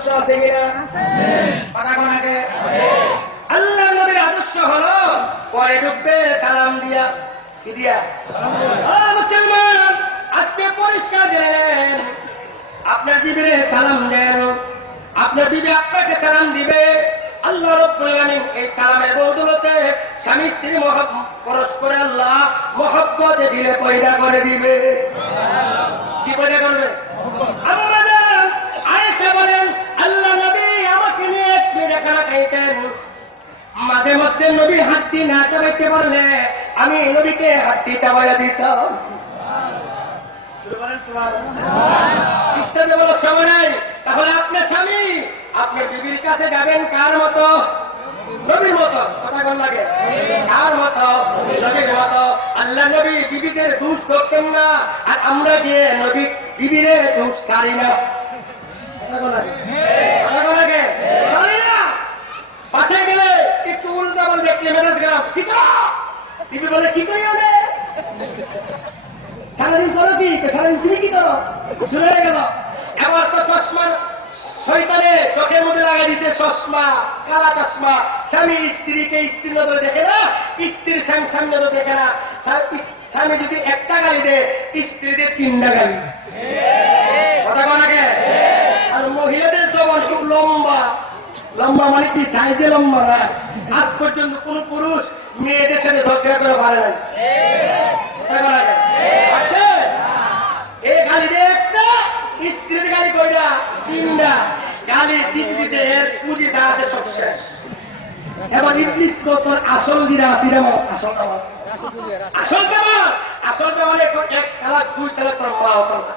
আদর্শ আছে কিনা? কথা কোন আগে? আল্লাহ নবীর আদর্শ হলো পরে ঢুকবে সালাম দিয়া। কি দিয়া? মুসলমান আজকে পরিষ্কার জেনেন, আপনার বিবিরে সালাম দেন, আপনার বিবি আপনাকে সালাম দিবে। আল্লাহ রাব্বুল আলামিন এই সালামের বদৌলতে স্বামী স্ত্রী পরস্পরে আল্লাহ মহব্বতে দিলে পয়দা করে দিবে। কি পয়দা করবে? আয়েশা বলেন, আল্লাহ নবী আমাকে নিয়ে একটু খানা খাইতেন, মাঝে মধ্যে নবী হাতটি না চাবাইতে পারলে আমি নবীকে হাতটি চাবাইয়া দিতাম। ইসলামে বলো সময় নাই। তাহলে আপনার স্বামী আপনার বিবির কাছে যাবেন কার মতো? নবীর মতো। কথা কোন লাগে? কার মতো? নবীর মতো। আল্লাহ নবী বিবিদের দোষ করতেন না, আর আমরা গিয়ে নবী বিবিরে দোষ ছাড়ি না। কথা কোন লাগে? কথা কোন লাগে? বাসায় গেলে একটু উল্টা বল দেখলে মেজাজ গেলাম, কি করো? বিবি বলে কি করি আমি? সারাদিন করো কি? সারাদিন তুমি কি করো? শুরু হয়ে গেল। এবার তো চশমা শয়তানে চোখের মধ্যে লাগাই দিছে, চশমা, কালা চশমা। স্বামী স্ত্রীকে স্ত্রীর নজরে দেখে না, স্ত্রীর স্বামী নজরে দেখে না। স্বামী যদি একটা গালি দেয়, স্ত্রীদের 3টা গালি। কথা কোন আগে? আর মহিলাদের জবান খুব লম্বা। লম্বা মানে কি? সাইজে লম্বা না। আজ পর্যন্ত কোন পুরুষ মেয়েদের সাথে ঝগড়া করে পারে নাই। এই গালি দিয়ে একটা, স্ত্রীর গালি কইরা 3টা গালি দিতে দিতে এর পুঁজি যা আছে সব শেষ। এবার ইবলিস তোর আসল দিরা আসিরাম আসল কামাল, আসল কামাল, আসল কামাল এক তালাক 2 তালাক তোর মা হতো না।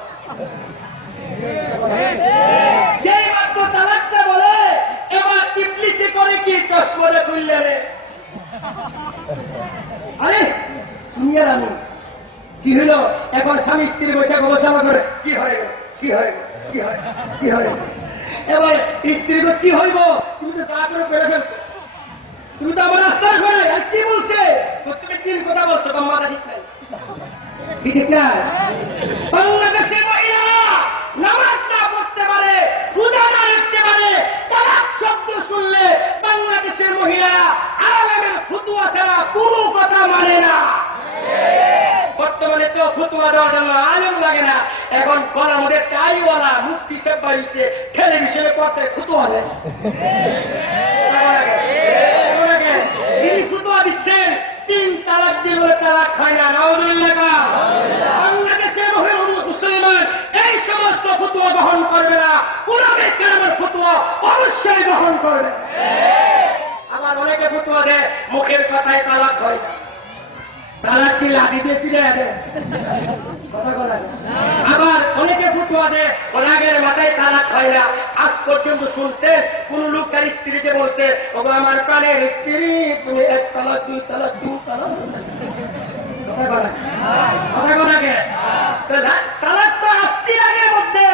যেই মাত্র তালাকটা বলে, এবার ইবলিসে করে কি? চশমাটা খুললে রে, আরে তুমি আর আমি কি হলো? এখন স্বামী স্ত্রী বসে গবেষণা করে কি হয়, কি হয়, কি হয়, কি হয়। এবার স্ত্রী তো কি হইব? তুমি তো যা করে পেরে ফেলছো, তুমি তো আমার রাস্তায় করে আর কি বলছে? তুমি 3 কথা বলছো, তোমার মাথা ঠিক নাই। ঠিক না? বাংলাদেশে মহিলারা নামাজ না পড়তে পারে, রোজা না রাখতে পারে, তালাক শব্দ শুনলে বাংলাদেশের মহিলারা আলেমের ফতোয়া ছাড়া কোনো কথা মানে না। বর্তমানে তো ফতোয়া দেওয়ার জন্য আলেম লাগে না, এখন গলার মধ্যে চাইওয়ালা মুফতি সাহেব বাড়িছে, টেলিভিশনে পড়তে ফতোয়া দেয়। তিনি ফতোয়া দিচ্ছেন 3 তালাক দিয়ে বলে তালাক খায় না। নাউযুবিল্লাহ। বাংলাদেশের মুসলমান এই সমস্ত ফতোয়া গ্রহণ করবে না, উলামায়ে কেরামের ফতোয়া অবশ্যই গ্রহণ করবে। আবার অনেকে ফতোয়া দেয় মুখের কথায় তালাক হয় না, তালাক কি লাঠি দিয়ে ফিরে আসে। আবার অনেকে ফতোয়া দেয় রাগের মাথায় তালাক হয় না। আজ পর্যন্ত শুনছে কোন লোক তার স্ত্রীকে বলছে, ওগো আমার প্রাণের স্ত্রী, তুমি 1 তালাক 2 তালাক 3 তালাক। তালাক তো আসতে আগের মধ্যে,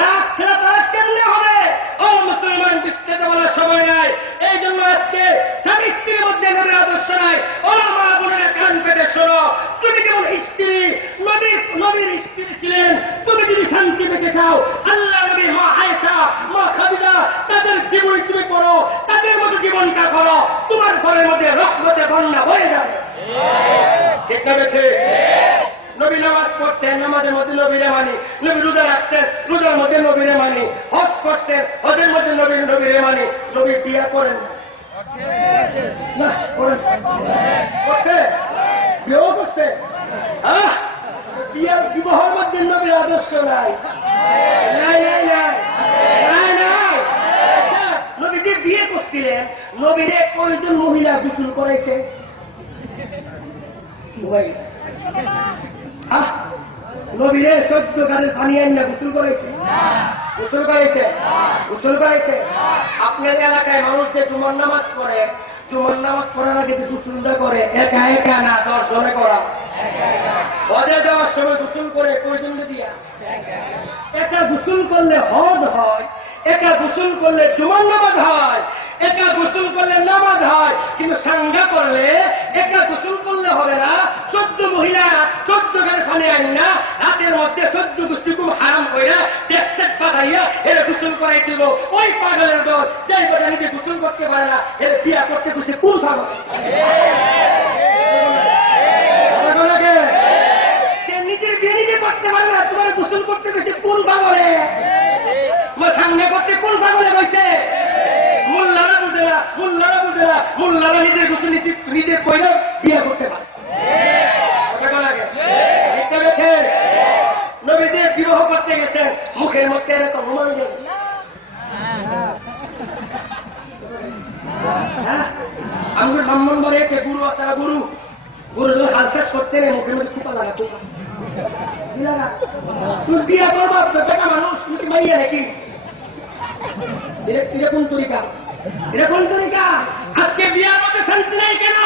রাগ ছেড়ে তালাক কেমনে হবে? ও মুসলমান, বিস্তারিত বলার সময় নাই। এই জন্য আজকে স্বামী স্ত্রীর মধ্যে নবীর আদর্শ নাই। ও মা বোনেরা, কান পেতে শোনো। তুমি যেমন স্ত্রী, নবীর স্ত্রী ছিলেন, তুমি যদি শান্তি পেতে চাও, আল্লাহ নবী, মা আয়েশা, মা খাদিজা, তাদের জীবন তুমি পড়ো, তাদের মতো জীবনটা করো, তোমার ঘরের মধ্যে রহমতে বন্যা বয়ে যাবে। ঠিক না? নবী নামাজ পড়ছেন, নামাজের মধ্যে নবীরে মানি। নবী রোজা রাখছেন, রোজার মধ্যে নবীরে মানি। হজ করছেন, হজের মধ্যে নবীরে মানি। নবী বিয়া করেন না? করছে, বিয়েও করছে। বিয়ার বিবাহের মধ্যে নবীর আদর্শ নাই। নবী যে বিয়ে করছিলেন, নবীরে কয়জন মহিলা গোসল করাইছে? নবীরে 14 গাড়ির পানি আইনা গোসল করাইছে? গোসল করাইছে? গোসল করাইছে? আপনার এলাকায় মানুষ যে জুমার নামাজ পড়ে, জুমার নামাজ পড়ার আগে যে গোসলটা করে, একা একা না 10 জনে করা? হজে যাওয়ার সময় গোসল করে কয়জন দিয়া? এটা গোসল করলে হজ হয়, একা গোসল করলে জুমার নামাজ হয়, একা গোসল করলে নামাজ হয়, কিন্তু সাঙ্গা করলে একা গোসল করলে হবে না। 14 মহিলা 14 গান খানে আইন না, রাতের মধ্যে 14 গোষ্ঠী খুব হারাম কইরা টেক্সট পাঠাইয়া এরা গোসল করাই দিব। ওই পাগলের দল যাই কথা নিজে গোসল করতে পারে না, এর বিয়া করতে খুশি কোন পাগল? নিজের বিয়ে নিজে করতে পারে না, তোমার গোসল করতে বেশি কোন পাগলে? তোমার সামনে করতে কোন পাগলে বসে? মোল্লারা বুঝে না, মোল্লারা বুঝে না, মোল্লারা নিজের গোসল নিজে কইরা বিয়ে করতে পারে। নবীজি বিবাহ করতে গেছেন, মুখের মধ্যে এরকম রুমাল দিয়ে আমাদের ব্রাহ্মণ বলে কে গুরু তারা গুরু গুরু যদি হাল শেষ করতে নেই মুখের মধ্যে ফুটা লাগা তুমি বিয়ে করবা বেটা মানুষ, তুমি মাইয়া নাকি? এরকম তরিকা, এরকম তরিকা। আজকে বিয়ার মধ্যে শান্তি নাই কেন?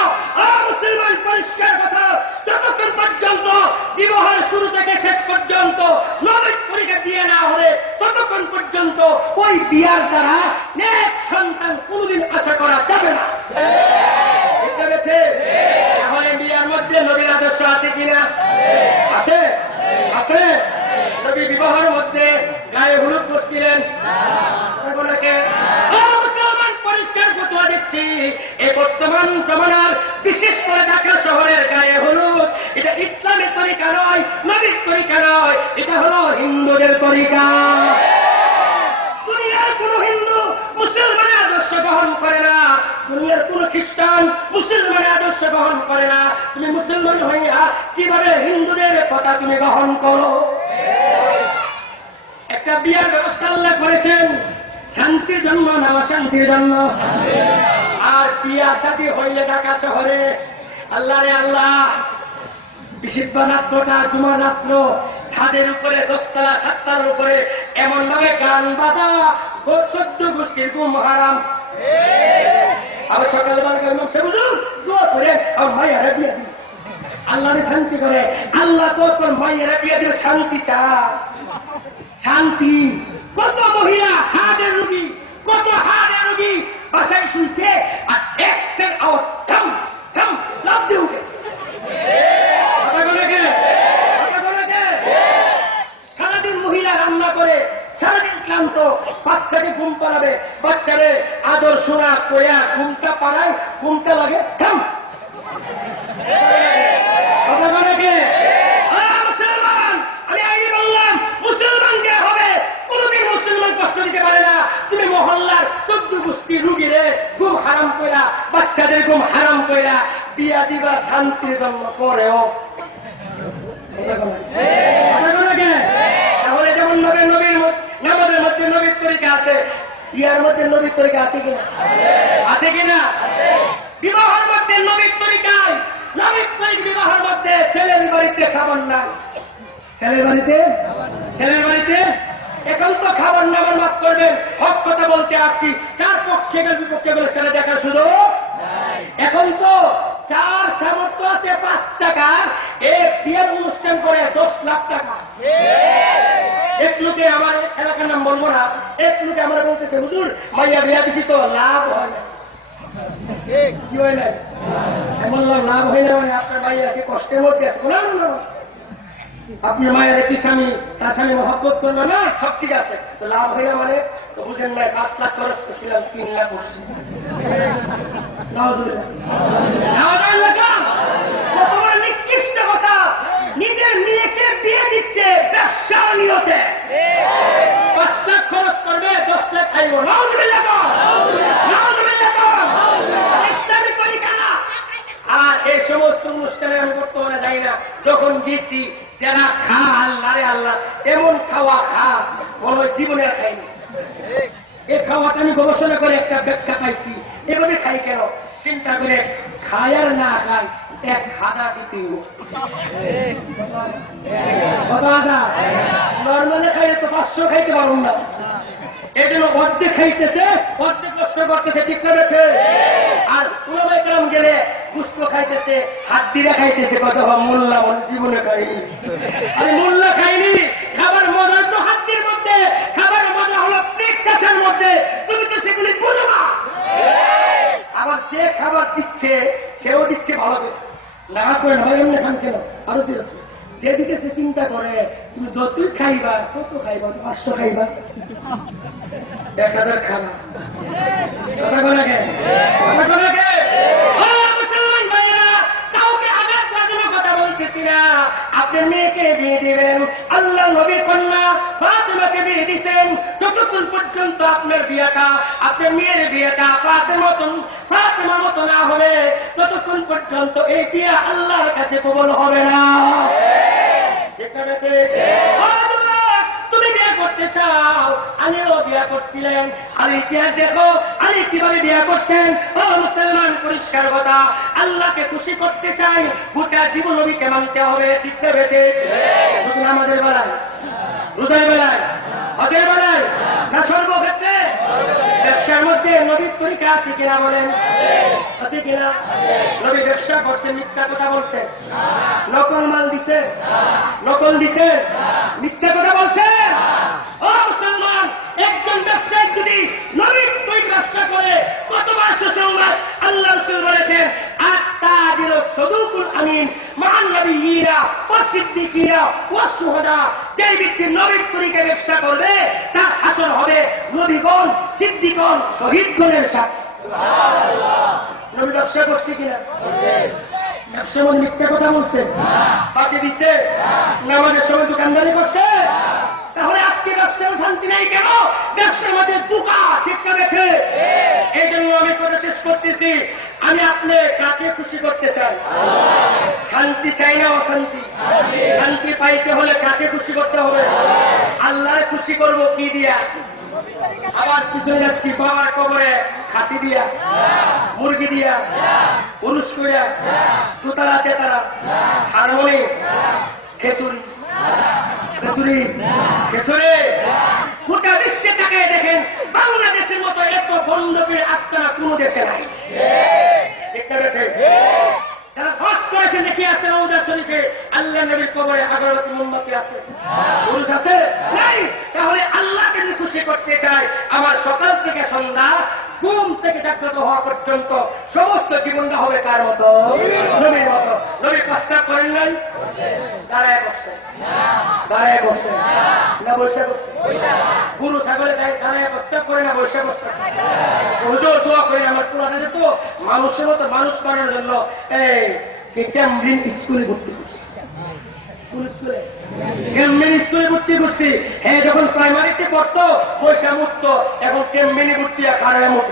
মুসলমান পরিষ্কার কথা, যতক্ষণ পর্যন্ত বিবাহের শুরু থেকে শেষ পর্যন্ত নবীর পরীক্ষা দিয়ে না হলে ততক্ষণ পর্যন্ত ওই বিয়ার দ্বারা নেক সন্তান কোনদিন আশা করা যাবে না। তাহলে বিয়ার মধ্যে নবীর আদর্শ আছে কিনা? আছে, আছে। নবী বিবাহের মধ্যে গায়ে হলুদ করছিলেন। পরিষ্কার ফতোয়া দিচ্ছি, এই বর্তমান জমানার বিশেষ করে ঢাকা শহরের গায়ে হলুদ এটা ইসলামের তরিকা নয়, নবীর তরিকা নয়, এটা হলো হিন্দুদের তরিকা। দুনিয়ার কোন হিন্দু মুসলমানের আদর্শ গ্রহণ করে না, দুনিয়ার কোন খ্রিস্টান মুসলমানের আদর্শ গ্রহণ করে না। তুমি মুসলমান হইয়া কিভাবে হিন্দুদের কথা তুমি গ্রহণ করো? একটা বিয়ার ব্যবস্থা আল্লাহ করেছেন শান্তির জন্য না অশান্তির জন্য? আর বিয়া শাদী হইলে ঢাকা শহরে আল্লাহ রে আল্লাহ, বিশুদ্ধ রাত্রটা জুমার রাত্র ছাদের উপরে 10তলা 7তলার উপরে এমন ভাবে গান বাজা, 14 গোষ্ঠীর গুম হারাম। আবার সকালবেলা সে বুঝুন দোয়া করে আমার মায়েরা বিয়ে দিয়েছে, আল্লাহ শান্তি করে। আল্লাহ তো তোর মায়েরা বিয়ে দিয়ে শান্তি চা, শান্তি। কত মহিলা হার্টের রোগী, কত হার্টের রোগী বাসায় শুনছে আর এক্সের আওয়াজ থাম থাম লাভ দিয়ে উঠেছে। সারাদিন মহিলা রান্না করে, সারাদিন ক্লান্ত, বাচ্চাকে ঘুম পাড়াবে, বাচ্চারে আদর শোনা কয়া ঘুমটা পাড়ায়, ঘুমটা লাগে থাম। মুসলমান, আমি আগে বললাম মুসলমান যে হবে কোনদিন মুসলমান কষ্ট দিতে পারে না। তুমি মহল্লার 14 গোষ্ঠী রুগীরে ঘুম হারাম কইরা, বাচ্চাদের ঘুম হারাম কইরা বিয়া দিবা শান্তির জন্য করেও। তাহলে যেমন নবীর নামাজের মধ্যে নবীর তরিকা আছে, বিয়ার মধ্যে নবীর তরিকা আছে কিনা? আছে কিনা? বিবাহের মধ্যে নবীর তরিকায়, নবীর তরিকা বিবাহের মধ্যে ছেলের বাড়িতে খাবার না, ছেলের বাড়িতে এখন তো খাবার নামার মাফ করবেন। হক কথা বলতে আসছি, যার পক্ষে গেল বিপক্ষে গেলে সেটা দেখার শুধু এখন তো যার সামর্থ্য আছে 5 টাকার এক বিয়ের অনুষ্ঠান করে 10 লাখ টাকা। এক লোকে আমার এলাকার নাম বলবো না, এক লোকে আমরা বলতেছে হুজুর মাইয়া বিয়া দিছি তো লাভ হয় না। কি হয় না? বললাম লাভ হয় না মানে আপনার মাইয়াকে কষ্টের মধ্যে আছে। না, আপনি মায়ের একটি স্বামী, তার স্বামী মহব্বত করলো না, সব ঠিক আছে, তো লাভ হয় না মানে? তো বুঝেন না, 5 লাখ খরচ করছিলাম, 3 লাখ করছি। নিকৃষ্ট কথা, নিজের মেয়েকে বিয়ে দিচ্ছে ব্যবসার নিয়তে, 5 লাখ খরচ করবে, 10 লাখ খাইব। আর এই সমস্ত অনুষ্ঠানে আমি বর্তমানে যাই না, যখন গেছি যারা খা আল্লাহ রে আল্লাহ, এমন খাওয়া খা কোন জীবনে খাইনি। এই খাওয়াটা আমি গবেষণা করে একটা ব্যাখ্যা পাইছি, এভাবে খাই কেন চিন্তা করে, খায় আর না খাই এক হাদা দিতে নর্মালে খাইলে তো 500 খাইতে পারুন না, এই জন্য অর্ধেক খাইতেছে, অর্ধেক কষ্ট করতেছে, ঠিক করেছে। আর উলামায়ে কেরাম গেলে গুস্ত খাইতেছে, হাত দিয়ে খাইতেছে, কত মোল্লা জীবনে খাইনি, আমি মোল্লা খাইনি। খাবার মজা তো হাত দিয়ে মধ্যে, খাবার মজা হলো পেট কাছে দিচ্ছে সেও দিচ্ছে ভালো করে, না করে নয় এমনি খান কেন আরো দিয়েছে। যেদিকে সে চিন্তা করে তুমি যতই খাইবা কত খাইবা, 500 খাইবা, 1000 খাবা, কথা বলে কে? কথা বলে কে? ও মুসলমান ভাইরা, কাউকে আঘাত করার জন্য কথা বলতেছি না। আপনার মেয়েকে বিয়ে দিবেন, আল্লাহ নবীর কন্যা ফাতেমাকে বিয়ে দিছেন। যতক্ষণ পর্যন্ত আপনার বিয়েটা, আপনার মেয়ের বিয়েটা ফাতেমার মতো না হবে, ততক্ষণ পর্যন্ত এই বিয়ে আল্লাহর কাছে কবুল হবে না। তুমি বিয়ে করতে চাও, আলীও বিয়ে করছিলেন, আলী ইতিহাস দেখো আলী কিভাবে বিয়ে করছেন। ও মুসলমান, পরিষ্কার কথা, আল্লাহকে খুশি করতে চাই, গোটা জীবন নবীকে মানতে হবে। ঠিক ভেবে শুধু আমাদের বেলায়, রোজার বেলায়, হজের বেলায়, না সর্বক্ষেত্রে? ব্যবসার মধ্যে নবীর তরিকা আছে কিনা বলেন? আছে কিনা? নবী ব্যবসা করছেন, মিথ্যা কথা বলছেন, নকল মাল দিছে, নকল দিছে, মিথ্যা কথা বলছেন। ও মুসলমান, একজন ব্যবসায়ী যদি নবীর তৈরি ব্যবসা করে, কতবার সুসংবাদ আল্লাহ রাসূল বলেছেন, আত্তাজিরু সাদুকুল আমিন মান নবিয়্যিনা ওয়াস সিদ্দিকিনা ওয়াস শুহাদা। যে ব্যক্তি নবীর তরিকে ব্যবসা করবে তার হাসর হবে নবীগণ, সিদ্দিকগণ, শহীদগণের সাথে। সুবহানাল্লাহ। নবী ব্যবসা করছে কিনা? ব্যবসার মধ্যে মিথ্যা কথা বলছে, বাকি দিচ্ছে, নামাজের সময় দোকানদারি করছে। তাহলে আজকে ব্যবসার শান্তি নেই কেন? ব্যবসার মধ্যে দুকা, ঠিক রেখে। এই জন্য আমি কথা শেষ করতেছি, আমি আপনি কাকে খুশি করতে চাই? শান্তি চাই না অশান্তি? শান্তি পাইতে হলে কাকে খুশি করতে হবে? আল্লাহর খুশি করব কি দিয়া? আবার পিছনে যাচ্ছি, বাবার কবরে খাসি দিয়া, মুরগি দিয়া, পুরুষ করিয়া, তুতারা তেতারা, হারমোনি, খেচুরি, খেচুরি, খেচুরি। গোটা বিশ্বে তাকে দেখেন, বাংলাদেশের মতো এত বন্ধকের আস্তানা কোন দেশে নাই। যারা হজ করেছেন দেখি আছে রওজা শরীফে আল্লাহ নবীর কবরে আগরবাতি মোমবাতি আছে, পুরুষ আছে নাই? তাহলে আল্লাহকে যদি খুশি করতে চাই, আমার সকাল থেকে সন্ধ্যা, ঘুম থেকে জাগ্রত হওয়া পর্যন্ত সমস্ত জীবনটা হবে কার মতো? নবীর মতো। নবী প্রস্তাব করেন নাই? দাঁড়ায় বসছে, দাঁড়ায় বসছে না বসে বসছে? গুরু ছাগলে দাঁড়ায় প্রস্তাব করে না বসে বসছে? হুজুর দোয়া করে আমার পুরাটা যেত মানুষের মতো মানুষ বানানোর জন্য এই ক্যাম্ব্রিন স্কুলে ভর্তি করছি, স্কুলে ভর্তি করছি। হ্যাঁ, যখন প্রাইমারিতে পড়তো পয়সা মুক্ত, এখন ক্যাম্বিনি ভর্তি খারাপ মুক্ত।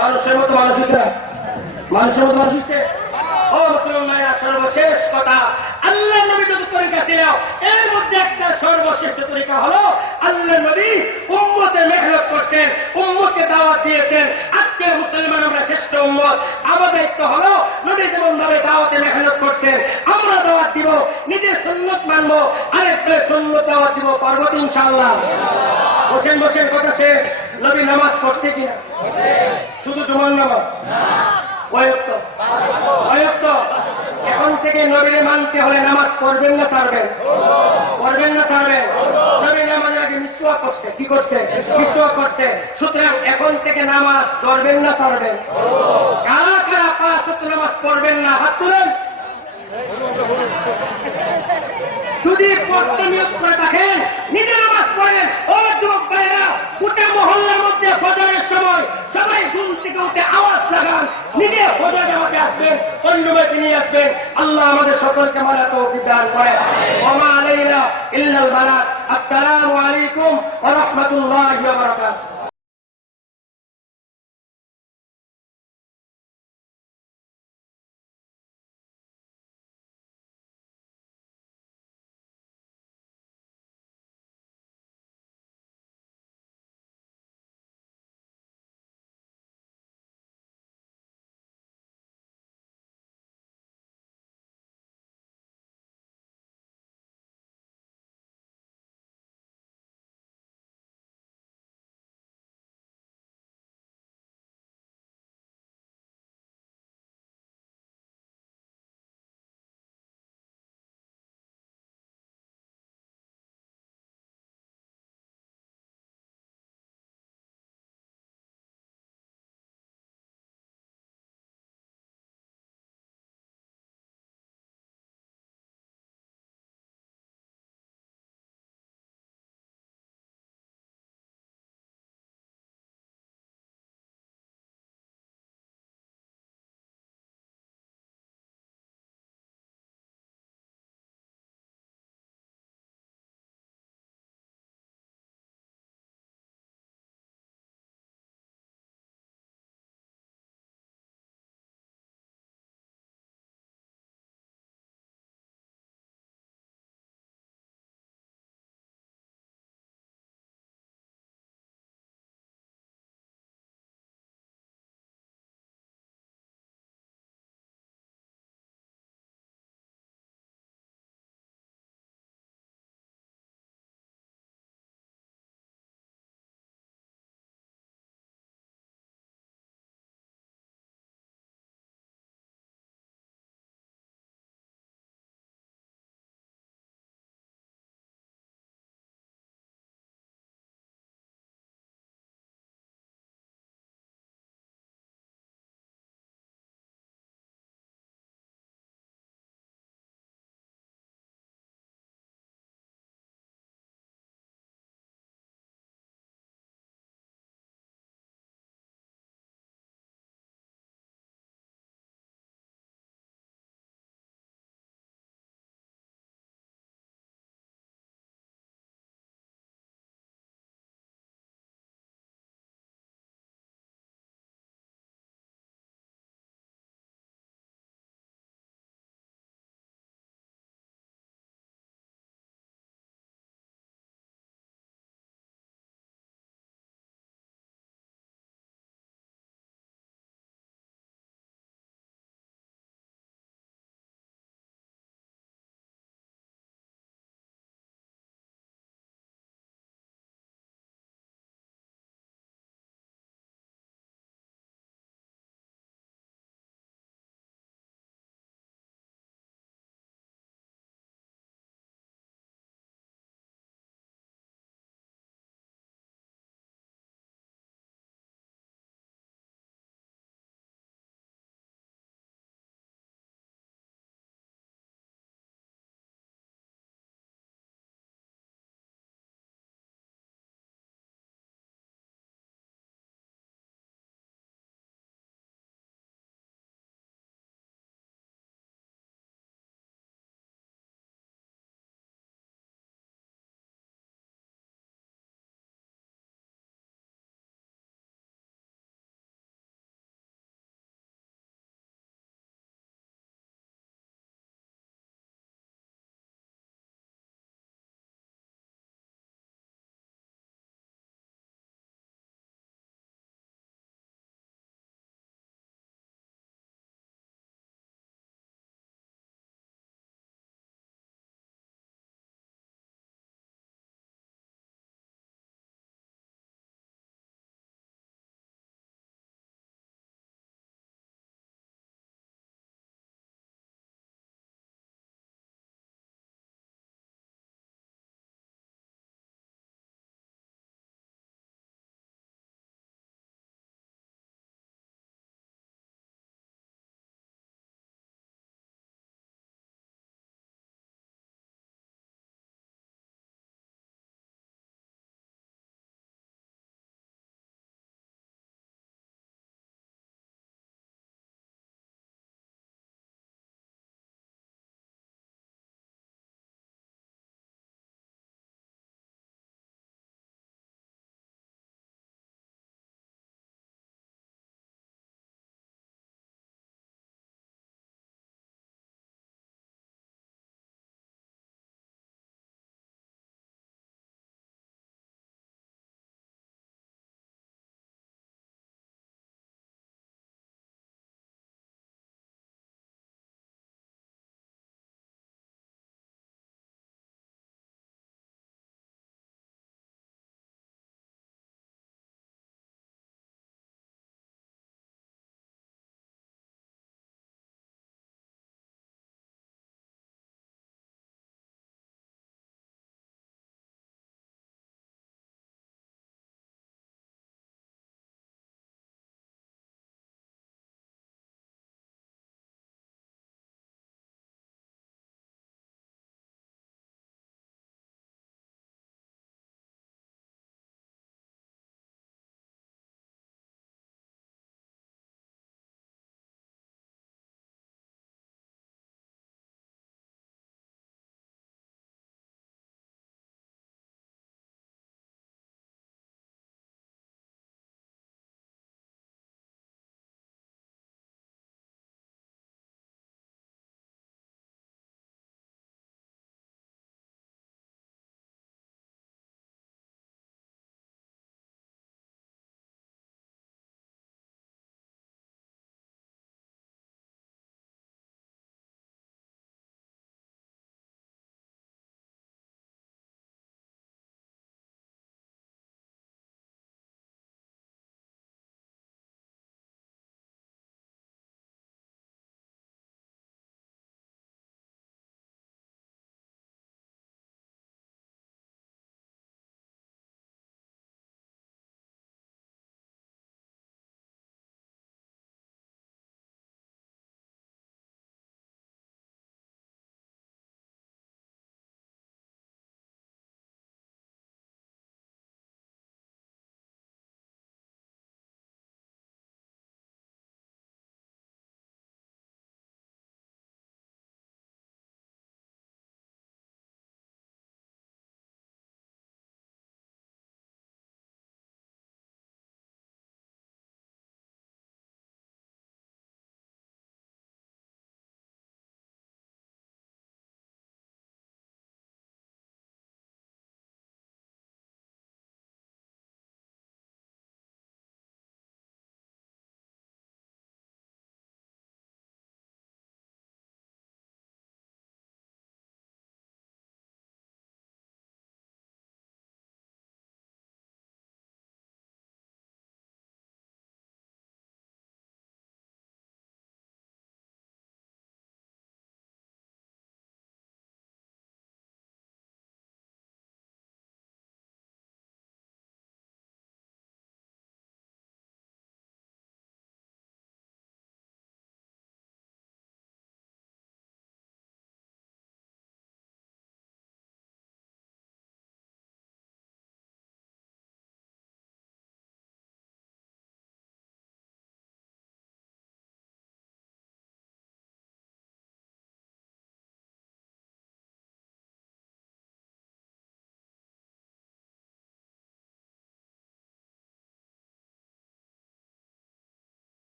মানুষের মতো মানুষ হচ্ছে না, মানুষের মতো মানুষ হচ্ছে। ও মুসলমানেরা, সর্বশেষ কথা, আল্লাহ নবী যত তরিকা ছিল এর মধ্যে একটা সর্বশ্রেষ্ঠ তরিকা হলো আল্লাহ নবী উম্মতে মেহনত করছেন, উম্মতকে দাওয়াত দিয়েছেন। আজকে মুসলমান আমরা শ্রেষ্ঠ উম্মত, আমার দায়িত্ব হলো নবী যেমন ভাবে দাওয়াতে মেহনত করছেন আমরা দাওয়াত দিব, নিজের সুন্নত মানবো, আরেকটা সুন্নত দাওয়াত দিব। পারবো ইনশাআল্লাহ? বসেন বসেন, কথা শেষ। নবী নামাজ পড়ছে কিনা? শুধু জুমার নামাজ? এখন থেকে নবীরে মানতে হলে নামাজ পড়বেন না ছাড়বেন? পড়বেন না ছাড়বেন? নবী নামাজের আগে মিসওয়াক করছে, কি করছে? মিসওয়াক করছে। সুতরাং এখন থেকে নামাজ পড়বেন না ছাড়বেন? কারা কারা 5 ওয়াক্ত নামাজ পড়বেন না হাত তুলেন। যদি পড়তে নিয়োগ করে থাকেন নিজে নামাজ পড়েন। ও যুবক ভাইরা, গোটা মহল্লার মধ্যে ফজরের সময় সবাই ঘুম থেকে উঠে আওয়াজ লাগান, নিজে ফজর জামাতে আসবেন, অন্যকে নিয়ে আসবেন। আল্লাহ আমাদের সকলকে মানা তৌফিক দান করেন। ওয়া মা আলাইনা ইল্লাল বালাগ। আসসালামু আলাইকুম ওয়া রাহমাতুল্লাহি ওয়া বারাকাতুহু।